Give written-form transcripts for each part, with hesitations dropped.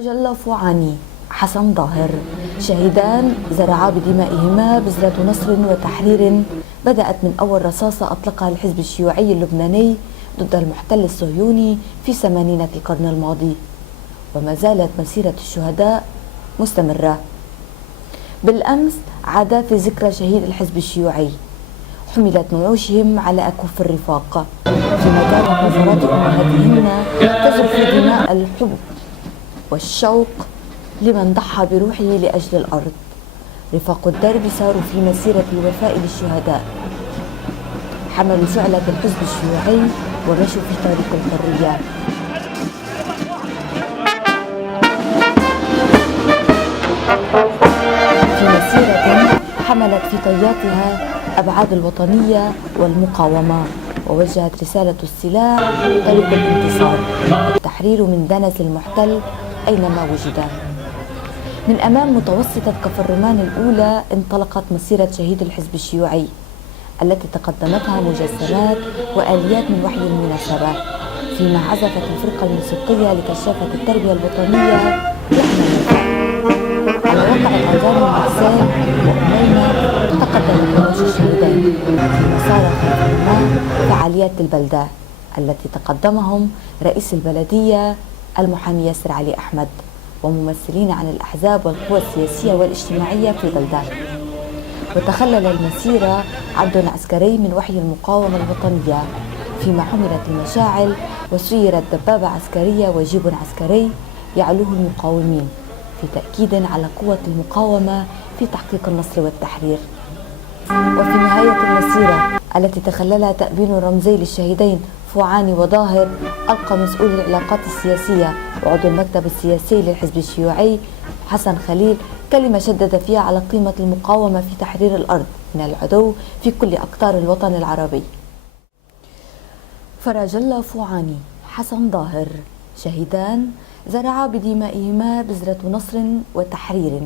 جل فوعاني حسن ظاهر شهيدان زرعا بدمائهما بذرة نصر وتحرير بدأت من أول رصاصة أطلقها الحزب الشيوعي اللبناني ضد المحتل الصهيوني في ثمانينات القرن الماضي، وما زالت مسيرة الشهداء مستمرة. بالأمس عادا في ذكرى شهيد الحزب الشيوعي، حملت نعوشهم على أكف الرفاق، فيما كانت نظرات أمهاتهن تزف دماء الحب والشوق لمن ضحى بروحه لأجل الأرض. رفاق الدرب ساروا في مسيرة الوفاء للشهداء، حملوا شعلة الحزب الشيوعي ومشوا في طريق الحرية. في مسيرة حملت في طياتها أبعاد الوطنية والمقاومة، ووجهت رسالة السلاح طريق الانتصار، التحرير من دنس المحتل أينما وجد. من أمام متوسطة كفر الرومان الأولى انطلقت مسيرة شهيد الحزب الشيوعي التي تقدمتها مجسمات وآليات من وحي المناسبة، فيما عزفت الفرقة الموسيقية لكشافة التربية الوطنية لحن الوفاء. على وقع الأذان والمأساة وأميمة تقدم نعوش الشهيدين، فيما صار خلفهما فعاليات البلدة التي تقدمهم رئيس البلدية المحامي ياسر علي أحمد وممثلين عن الأحزاب والقوى السياسية والاجتماعية في البلدة. وتخلل المسيرة عد عسكري من وحي المقاومة الوطنية، فيما حملت المشاعل وسيرت دبابة عسكرية وجيب عسكري يعلوه المقاومين، في تأكيد على قوة المقاومة في تحقيق النصر والتحرير. وفي نهاية المسيرة التي تخللها تأبين رمزي للشهيدين فوعاني وظاهر، ألقى مسؤول العلاقات السياسية وعضو المكتب السياسي للحزب الشيوعي حسن خليل كلمة شدد فيها على قيمة المقاومة في تحرير الأرض من العدو في كل أقطار الوطن العربي. فرجل فوعاني حسن ظاهر شهيدان زرعا بدمائهما بذرة نصر وتحرير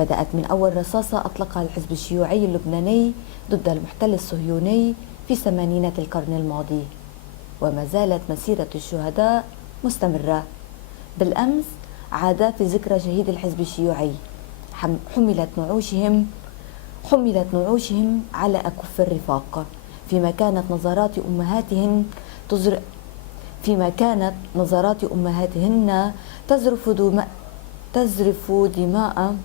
بدأت من أول رصاصة أطلقها الحزب الشيوعي اللبناني ضد المحتل الصهيوني في ثمانينات القرن الماضي، وما زالت مسيرة الشهداء مستمرة. بالأمس عادا في ذكرى شهيد الحزب الشيوعي، حملت نعوشهم على أكف الرفاق، فيما كانت نظرات أمهاتهن تزرف دماء